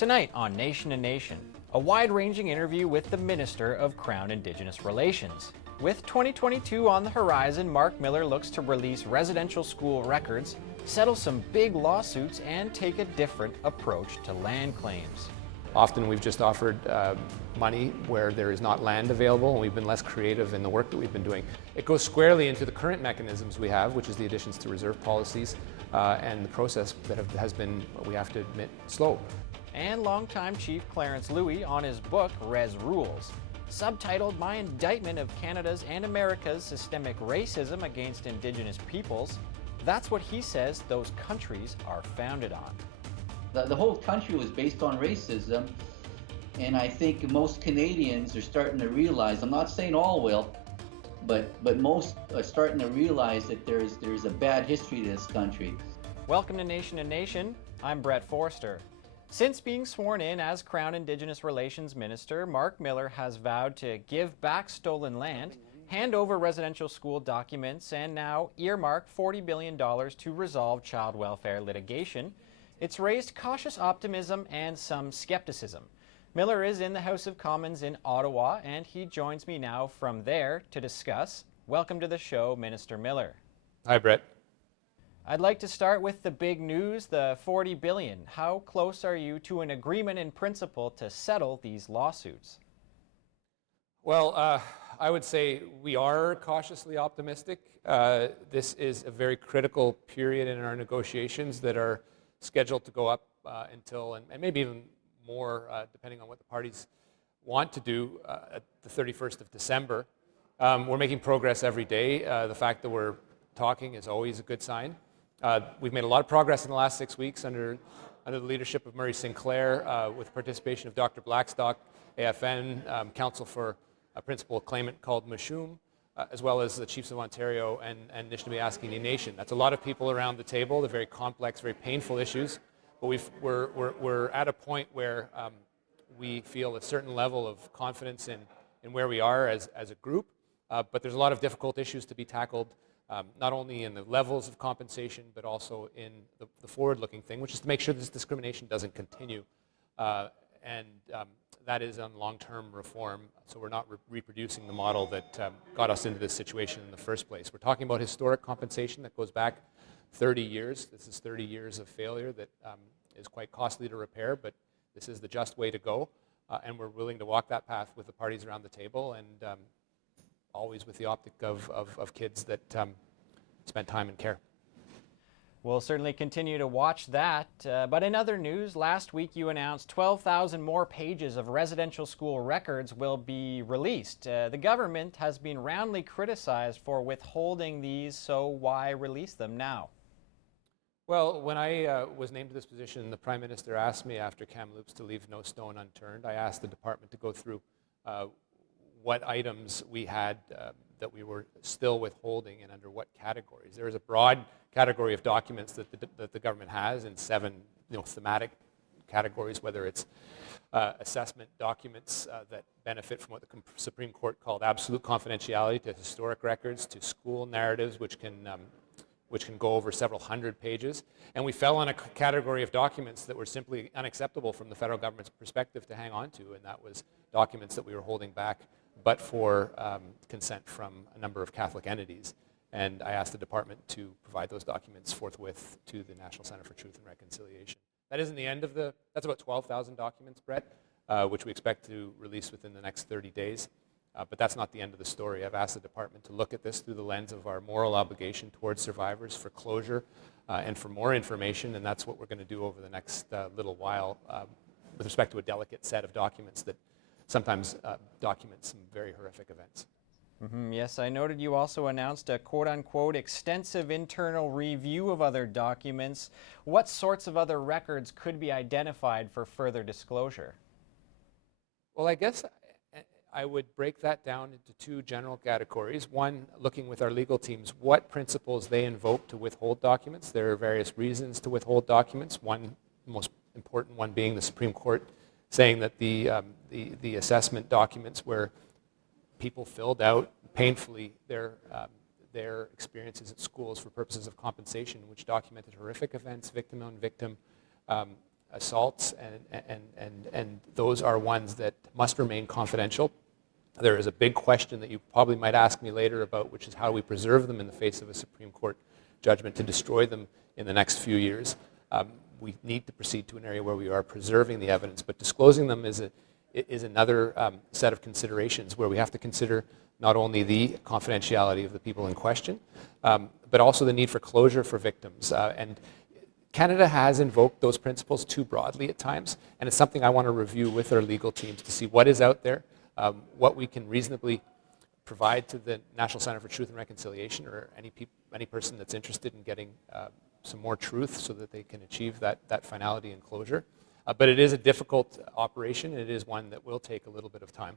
Tonight on Nation to Nation, a wide-ranging interview with the Minister of Crown Indigenous Relations. With 2022 on the horizon, Marc Miller looks to release residential school records, settle some big lawsuits, and take a different approach to land claims. Often we've just offered money where there is not land available, and we've been less creative in the work that we've been doing. It goes squarely into the current mechanisms we have, which is the additions to reserve policies, and the process that has been, we have to admit, slow. And longtime Chief Clarence Louie on his book, Res Rules. Subtitled My Indictment of Canada's and America's Systemic Racism Against Indigenous Peoples, that's what he says those countries are founded on. The whole country was based on racism, and I think most Canadians are starting to realize, I'm not saying all will, but most are starting to realize that there's a bad history to this country. Welcome to Nation, I'm Brett Forster. Since being sworn in as Crown Indigenous Relations Minister, Marc Miller has vowed to give back stolen land, hand over residential school documents, and now earmark $40 billion to resolve child welfare litigation. It's raised cautious optimism and some skepticism. Miller is in the House of Commons in Ottawa, and he joins me now from there to discuss. Welcome to the show, Minister Miller. Hi, Brett. I'd like to start with the big news, the $40 billion. How close are you to an agreement in principle to settle these lawsuits? Well, I would say we are cautiously optimistic. This is a very critical period in our negotiations that are scheduled to go up until, and maybe even more, depending on what the parties want to do, at the 31st of December. We're making progress every day. The fact that we're talking is always a good sign. We've made a lot of progress in the last 6 weeks under the leadership of Murray Sinclair, with participation of Dr. Blackstock, AFN, counsel for a principal claimant called Mashoum, as well as the Chiefs of Ontario and Nishnawbe Nation. That's a lot of people around the table. They're very complex, very painful issues, but we're at a point where we feel a certain level of confidence in where we are as a group, but there's a lot of difficult issues to be tackled, not only in the levels of compensation, but also in the forward-looking thing, which is to make sure this discrimination doesn't continue, and that is on long-term reform, so we're not reproducing the model that got us into this situation in the first place. We're talking about historic compensation that goes back 30 years. This is 30 years of failure that is quite costly to repair, but this is the just way to go, and we're willing to walk that path with the parties around the table, and always with the optic of kids that spend time in care. We'll certainly continue to watch that. But in other news, last week you announced 12,000 more pages of residential school records will be released. The government has been roundly criticized for withholding these, so why release them now? Well, when I was named to this position, the Prime Minister asked me after Kamloops to leave no stone unturned. I asked the department to go through what items we had that we were still withholding and under what categories. There is a broad category of documents that the government has in 7 thematic categories, whether it's assessment documents that benefit from what the Supreme Court called absolute confidentiality, to historic records, to school narratives, which can go over several hundred pages. And we fell on a category of documents that were simply unacceptable from the federal government's perspective to hang on to, and that was documents that we were holding back but for consent from a number of Catholic entities. And I asked the department to provide those documents forthwith to the National Center for Truth and Reconciliation. That isn't the end of that's about 12,000 documents, Brett, which we expect to release within the next 30 days. But that's not the end of the story. I've asked the department to look at this through the lens of our moral obligation towards survivors, for closure, and for more information, and that's what we're going to do over the next little while with respect to a delicate set of documents that sometimes document some very horrific events. Yes, I noted you also announced a quote-unquote extensive internal review of other documents. What sorts of other records could be identified for further disclosure? Well, I guess I would break that down into 2 general categories. One, looking with our legal teams, what principles they invoke to withhold documents. There are various reasons to withhold documents. One, the most important one being the Supreme Court saying that the assessment documents where people filled out painfully their experiences at schools for purposes of compensation, which documented horrific events, victim on victim, assaults, and those are ones that must remain confidential. There is a big question that you probably might ask me later about, which is how we preserve them in the face of a Supreme Court judgment to destroy them in the next few years. We need to proceed to an area where we are preserving the evidence, but disclosing them is another set of considerations where we have to consider not only the confidentiality of the people in question, but also the need for closure for victims. And Canada has invoked those principles too broadly at times, and it's something I want to review with our legal teams to see what is out there, what we can reasonably provide to the National Centre for Truth and Reconciliation, or any person that's interested in getting some more truth so that they can achieve that finality and closure. But it is a difficult operation, and it is one that will take a little bit of time.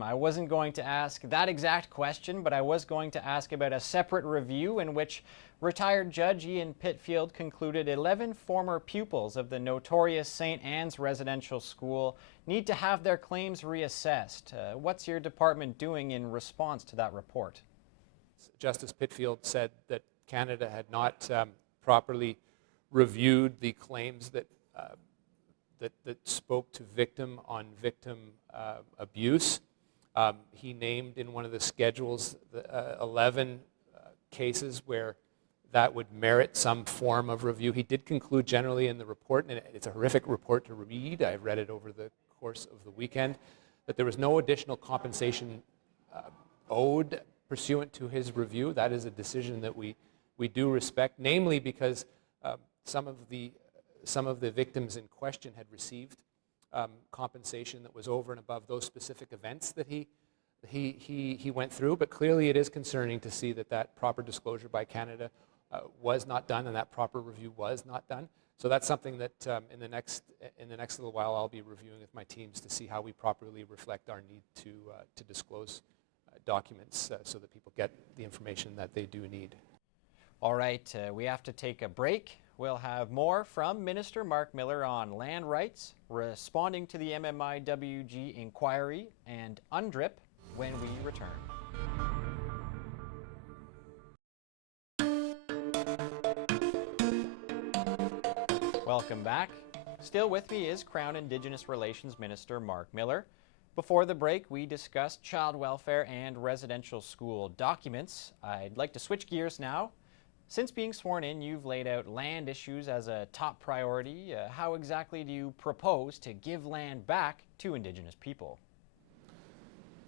I wasn't going to ask that exact question, but I was going to ask about a separate review in which retired Judge Ian Pitfield concluded 11 former pupils of the notorious St. Anne's Residential School need to have their claims reassessed. What's your department doing in response to that report? Justice Pitfield said that Canada had not properly reviewed the claims that spoke to victim on victim abuse. He named in one of the schedules 11 cases where that would merit some form of review. He did conclude generally in the report, and it's a horrific report to read, I read it over the course of the weekend, that there was no additional compensation owed pursuant to his review. That is a decision that we do respect, namely because some of the victims in question had received compensation that was over and above those specific events that he went through. But clearly it is concerning to see that proper disclosure by Canada was not done, and that proper review was not done. So that's something that in the next little while I'll be reviewing with my teams to see how we properly reflect our need to disclose documents so that people get the information that they do need. All right, we have to take a break. We'll have more from Minister Marc Miller on land rights, responding to the MMIWG inquiry, and UNDRIP when we return. Welcome back. Still with me is Crown Indigenous Relations Minister Marc Miller. Before the break, we discussed child welfare and residential school documents. I'd like to switch gears now. Since being sworn in, you've laid out land issues as a top priority. How exactly do you propose to give land back to Indigenous people?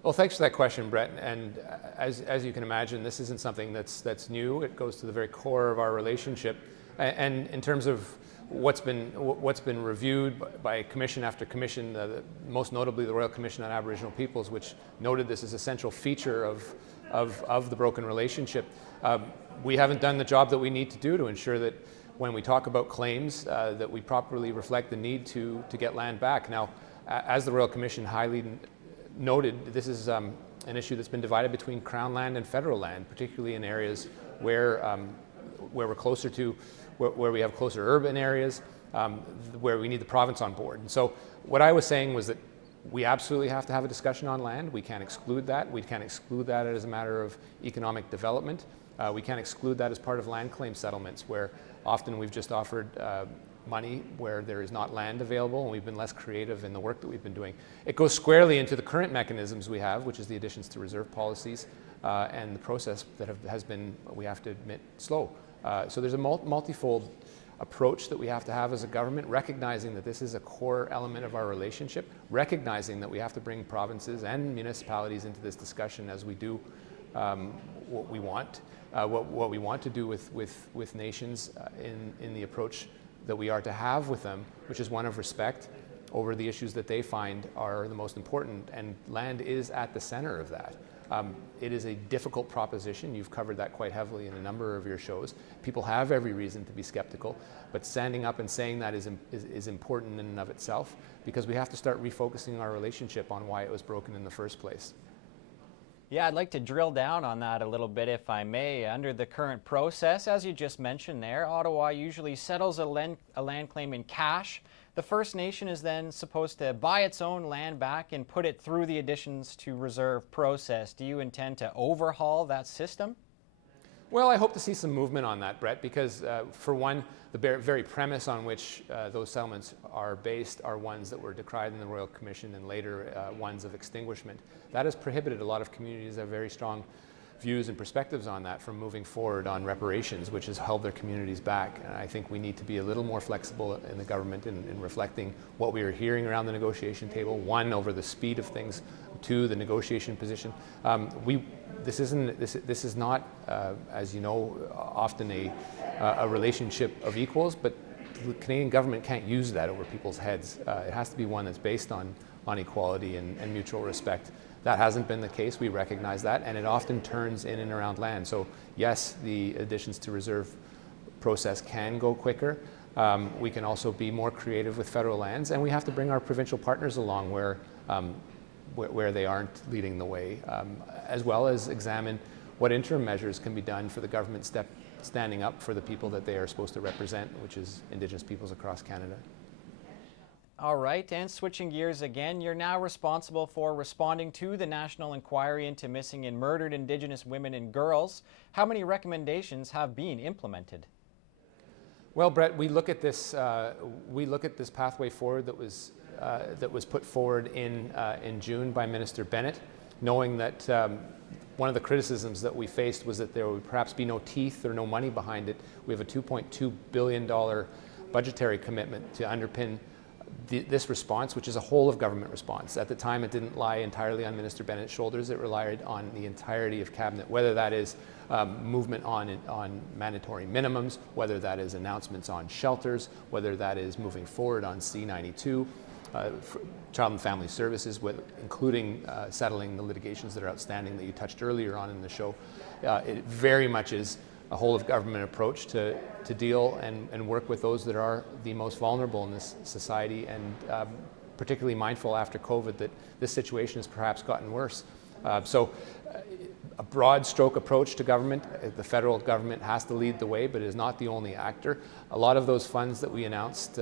Well, thanks for that question, Brett. And as you can imagine, this isn't something that's new. It goes to the very core of our relationship. And in terms of what's been reviewed by commission after commission, most notably the Royal Commission on Aboriginal Peoples, which noted this as a central feature of the broken relationship. We haven't done the job that we need to do to ensure that when we talk about claims, that we properly reflect the need to get land back. Now, as the Royal Commission highly noted, this is an issue that's been divided between Crown land and federal land, particularly in areas where we're closer to, where we have closer urban areas, where we need the province on board. And so what I was saying was that we absolutely have to have a discussion on land. We can't exclude that. We can't exclude that as a matter of economic development. We can't exclude that as part of land claim settlements, where often we've just offered money where there is not land available, and we've been less creative in the work that we've been doing. It goes squarely into the current mechanisms we have, which is the additions to reserve policies, and the process that has been, we have to admit, slow. So there's a multifold approach that we have to have as a government, recognizing that this is a core element of our relationship, recognizing that we have to bring provinces and municipalities into this discussion as we do what we want to do with nations in the approach that we are to have with them, which is one of respect over the issues that they find are the most important, and land is at the center of that. It is a difficult proposition. You've covered that quite heavily in a number of your shows. People have every reason to be skeptical, but standing up and saying that is important in and of itself, because we have to start refocusing our relationship on why it was broken in the first place. Yeah, I'd like to drill down on that a little bit, if I may. Under the current process, as you just mentioned there, Ottawa usually settles a land claim in cash. The First Nation is then supposed to buy its own land back and put it through the additions to reserve process. Do you intend to overhaul that system? Well, I hope to see some movement on that, Brett, because for one, the very premise on which those settlements are based are ones that were decried in the Royal Commission and later ones of extinguishment. That has prohibited a lot of communities that have very strong views and perspectives on that from moving forward on reparations, which has held their communities back. And I think we need to be a little more flexible in the government in reflecting what we are hearing around the negotiation table. One, over the speed of things. Two, the negotiation position. This is not, as you know, often a relationship of equals, but the Canadian government can't use that over people's heads. It has to be one that's based on equality and mutual respect. That hasn't been the case. We recognize that, and it often turns in and around land. So yes, the additions to reserve process can go quicker. We can also be more creative with federal lands, and we have to bring our provincial partners along where they aren't leading the way, as well as examine what interim measures can be done for the government standing up for the people that they are supposed to represent, which is Indigenous peoples across Canada. All right, and switching gears again, you're now responsible for responding to the National Inquiry into Missing and Murdered Indigenous Women and Girls. How many recommendations have been implemented? Well, Brett, we look at this pathway forward that was put forward in June by Minister Bennett, knowing that one of the criticisms that we faced was that there would perhaps be no teeth or no money behind it. We have a $2.2 billion budgetary commitment to underpin this response, which is a whole of government response. At the time, it didn't lie entirely on Minister Bennett's shoulders. It relied on the entirety of Cabinet, whether that is movement on mandatory minimums, whether that is announcements on shelters, whether that is moving forward on C-92, Child and Family Services, including settling the litigations that are outstanding that you touched earlier on in the show. It very much is a whole of government approach to deal and work with those that are the most vulnerable in this society, and particularly mindful after COVID that this situation has perhaps gotten worse. So a broad stroke approach to government. The federal government has to lead the way, but is not the only actor. A lot of those funds that we announced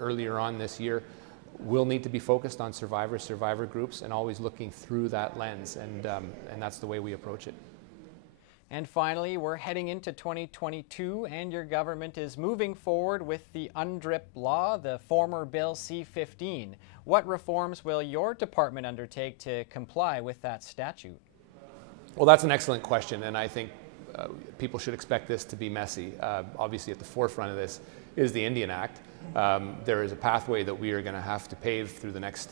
earlier on this year will need to be focused on survivor groups, and always looking through that lens, and that's the way we approach it. And finally, we're heading into 2022, and your government is moving forward with the UNDRIP law, the former Bill C-15. What reforms will your department undertake to comply with that statute? Well, that's an excellent question, and I think people should expect this to be messy. Obviously, at the forefront of this is the Indian Act. There is a pathway that we are going to have to pave through the next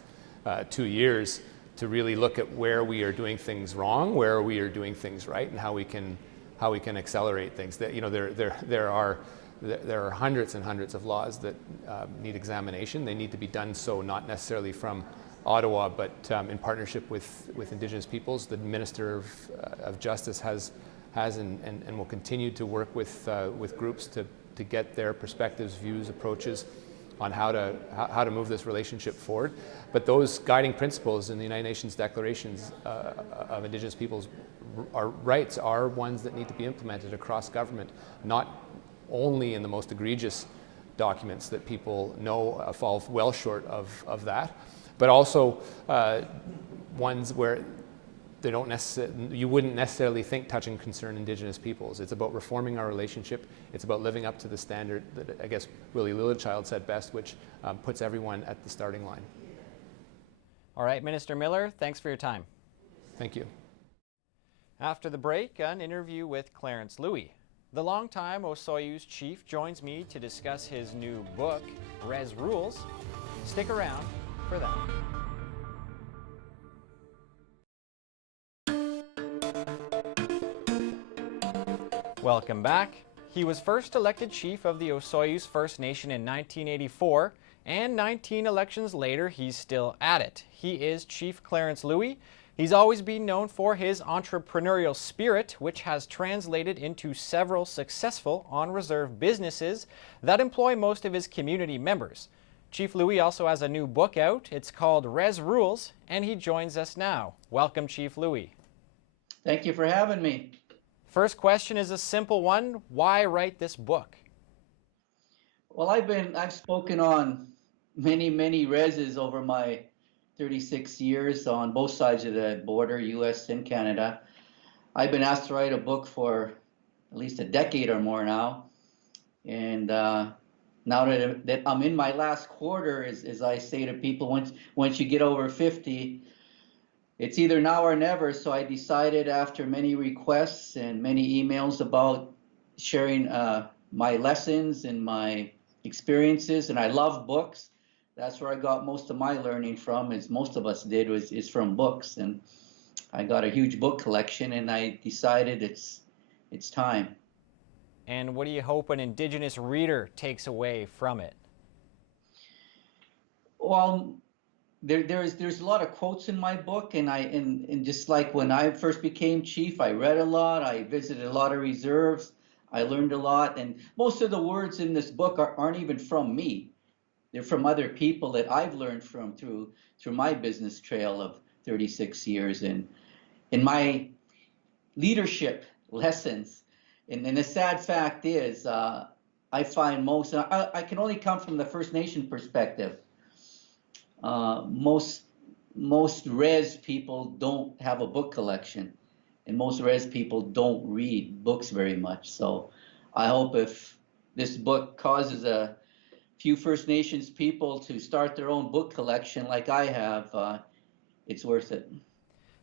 2 years to really look at where we are doing things wrong, where we are doing things right, and how we can accelerate things. That, you know, there are hundreds and hundreds of laws that need examination. They need to be done so not necessarily from Ottawa, but in partnership with Indigenous peoples. The Minister of Justice has and will continue to work with groups to get their perspectives, views, approaches on how to move this relationship forward. But those guiding principles in the United Nations declarations of Indigenous peoples' rights are ones that need to be implemented across government, not only in the most egregious documents that people know fall well short of that, but also ones where they don't you wouldn't necessarily think touch and concern Indigenous peoples. It's about reforming our relationship. It's about living up to the standard that I guess Willie Lillichild said best, which puts everyone at the starting line. All right, Minister Miller, thanks for your time. Thank you. After the break, an interview with Clarence Louie. The longtime Osoyoos chief joins me to discuss his new book, Res Rules. Stick around for that. Welcome back. He was first elected chief of the Osoyoos First Nation in 1984, and 19 elections later, he's still at it. He is Chief Clarence Louie. He's always been known for his entrepreneurial spirit, which has translated into several successful on-reserve businesses that employ most of his community members. Chief Louie also has a new book out. It's called Res Rules, and he joins us now. Welcome, Chief Louie. Thank you for having me. First question is a simple one. Why write this book? Well, I've spoken on many reses over my 36 years on both sides of the border, US and Canada. I've been asked to write a book for at least a decade or more now. And now that I'm in my last quarter, as I say to people, once you get over 50, it's either now or never. So I decided, after many requests and many emails about sharing my lessons and my experiences, and I love books. That's where I got most of my learning from, as most of us did, is from books. And I got a huge book collection, and I decided it's time. And what do you hope an Indigenous reader takes away from it? Well, there's a lot of quotes in my book, and just like when I first became chief, I read a lot, I visited a lot of reserves, I learned a lot, and most of the words in this book aren't even from me. They're from other people that I've learned from through my business trail of 36 years, and in my leadership lessons. And the sad fact is, I find most, and I can only come from the First Nation perspective. Most res people don't have a book collection, and most res people don't read books very much. So I hope if this book causes a few First Nations people to start their own book collection like I have, it's worth it.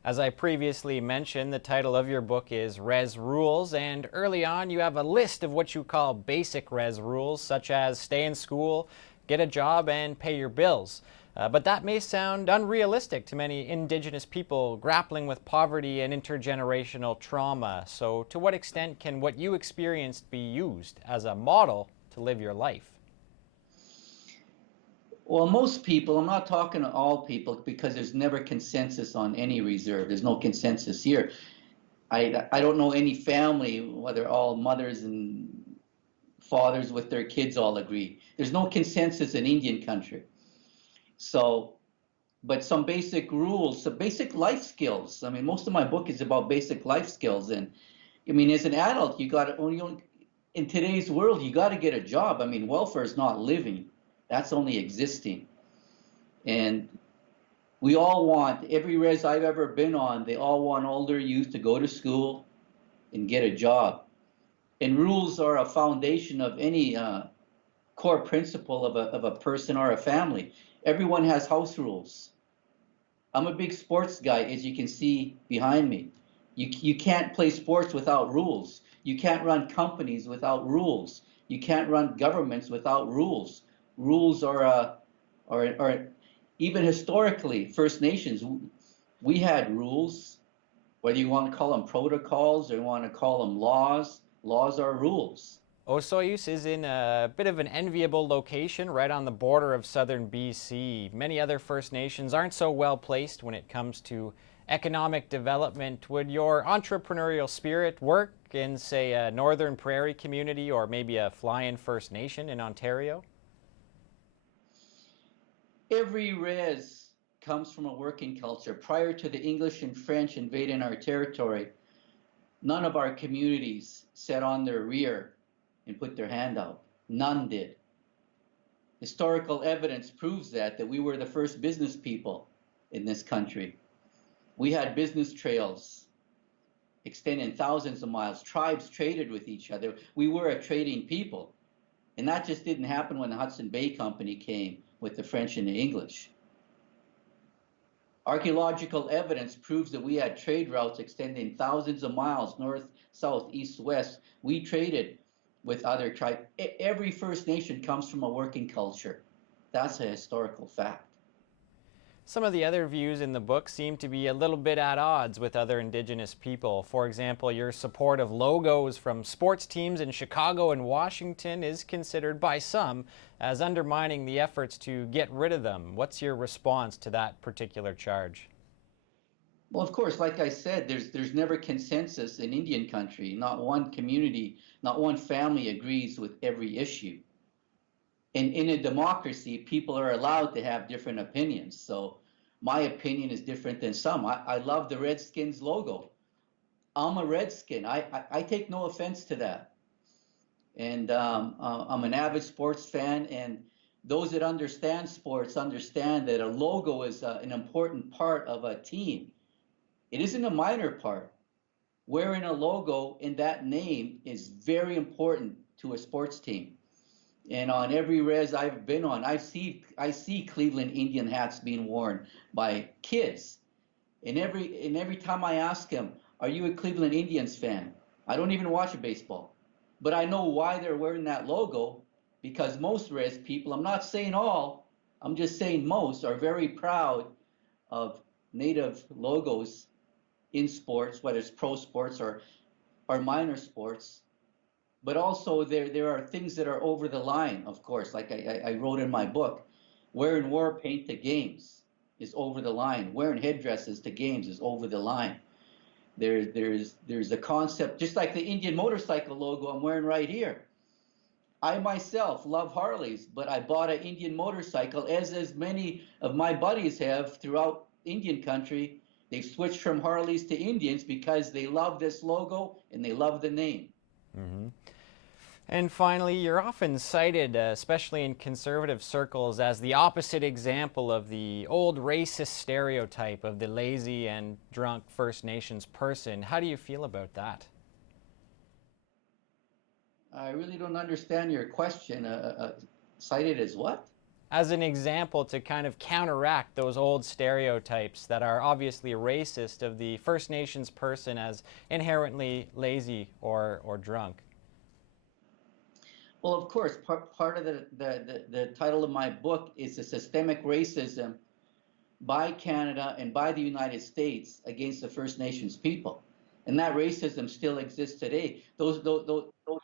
As I previously mentioned, the title of your book is Res Rules, and early on you have a list of what you call basic res rules, such as stay in school, get a job, and pay your bills. But that may sound unrealistic to many Indigenous people grappling with poverty and intergenerational trauma. So to what extent can what you experienced be used as a model to live your life? Well, most people, I'm not talking to all people, because there's never consensus on any reserve. There's no consensus here. I don't know any family, whether all mothers and fathers with their kids all agree. There's no consensus in Indian country. So, but some basic rules, some basic life skills. I mean, most of my book is about basic life skills. And I mean, as an adult, you got to, in today's world, you got to get a job. I mean, welfare is not living. That's only existing. And we all want, every res I've ever been on, they all want older youth to go to school and get a job. And rules are a foundation of any core principle of a person or a family. Everyone has house rules. I'm a big sports guy, as you can see behind me. You can't play sports without rules. You can't run companies without rules. You can't run governments without rules. Rules are even historically, First Nations, we had rules, whether you want to call them protocols or you want to call them laws. Laws are rules. Osoyoos is in a bit of an enviable location right on the border of southern BC. Many other First Nations aren't so well placed when it comes to economic development. Would your entrepreneurial spirit work in, say, a Northern Prairie community or maybe a fly-in First Nation in Ontario? Every res comes from a working culture. Prior to the English and French invading our territory, none of our communities sat on their rear and put their hand out. None did. Historical evidence proves that we were the first business people in this country. We had business trails extending thousands of miles. Tribes traded with each other. We were a trading people. And that just didn't happen when the Hudson Bay Company came with the French and the English. Archaeological evidence proves that we had trade routes extending thousands of miles, north, south, east, west. We traded with other tribes. Every First Nation comes from a working culture. That's a historical fact. Some of the other views in the book seem to be a little bit at odds with other Indigenous people. For example, your support of logos from sports teams in Chicago and Washington is considered by some as undermining the efforts to get rid of them. What's your response to that particular charge? Well, of course, like I said, there's never consensus in Indian country. Not one community, not one family agrees with every issue. And in a democracy, people are allowed to have different opinions. So my opinion is different than some. I love the Redskins logo. I'm a Redskin. I take no offense to that. And I'm an avid sports fan. And those that understand sports understand that a logo is an important part of a team. It isn't a minor part. wearing a logo in that name is very important to a sports team. And on every res I've been on, I see Cleveland Indian hats being worn by kids. And every time I ask them, "Are you a Cleveland Indians fan?" I don't even watch baseball, but I know why they're wearing that logo, because most res people, I'm not saying all, I'm just saying most, are very proud of native logos in sports, whether it's pro sports or minor sports. But also there are things that are over the line, of course, like I wrote in my book, wearing war paint to games is over the line. Wearing headdresses to games is over the line. There's a concept, just like the Indian motorcycle logo I'm wearing right here. I myself love Harleys, but I bought an Indian motorcycle, as many of my buddies have throughout Indian country. They've switched from Harleys to Indians because they love this logo and they love the name. Mm-hmm. And finally, you're often cited, especially in conservative circles, as the opposite example of the old racist stereotype of the lazy and drunk First Nations person. How do you feel about that? I really don't understand your question. Cited as what? As an example to kind of counteract those old stereotypes that are obviously racist of the First Nations person as inherently lazy or drunk. Well, of course, part of the title of my book is the systemic racism by Canada and by the United States against the First Nations people. And that racism still exists today. Those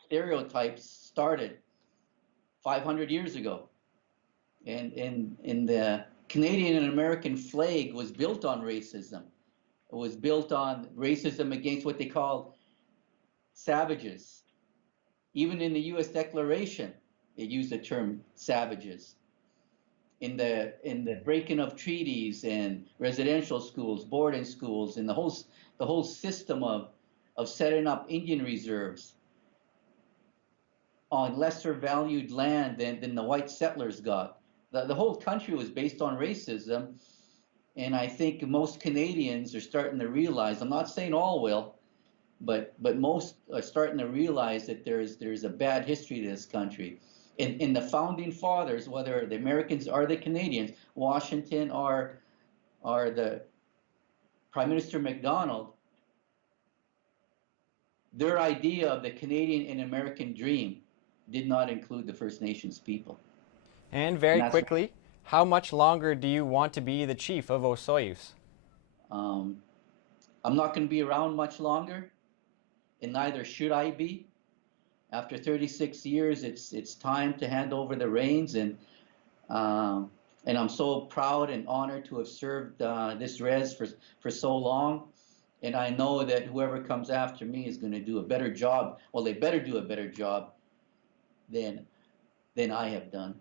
stereotypes started 500 years ago. And the Canadian and American flag was built on racism. It was built on racism against what they called savages. Even in the U.S. Declaration, it used the term savages. In the breaking of treaties and residential schools, boarding schools, and the whole system of setting up Indian reserves on lesser valued land than the white settlers got. The whole country was based on racism, and I think most Canadians are starting to realize, I'm not saying all will, but most are starting to realize that there's a bad history to this country. In the founding fathers, whether the Americans or the Canadians, Washington or the Prime Minister MacDonald, their idea of the Canadian and American dream did not include the First Nations people. And very quickly, how much longer do you want to be the chief of Osoyoos? I'm not going to be around much longer, and neither should I be. After 36 years, it's time to hand over the reins, and I'm so proud and honored to have served this res for so long. And I know that whoever comes after me is going to do a better job. Well, they better do a better job than I have done.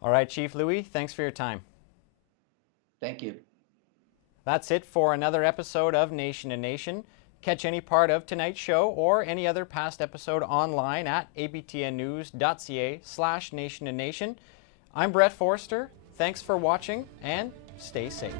All right, Chief Louie, thanks for your time. Thank you. That's it for another episode of Nation to Nation. Catch any part of tonight's show or any other past episode online at aptnnews.ca/nation to nation. I'm Brett Forster. Thanks for watching and stay safe.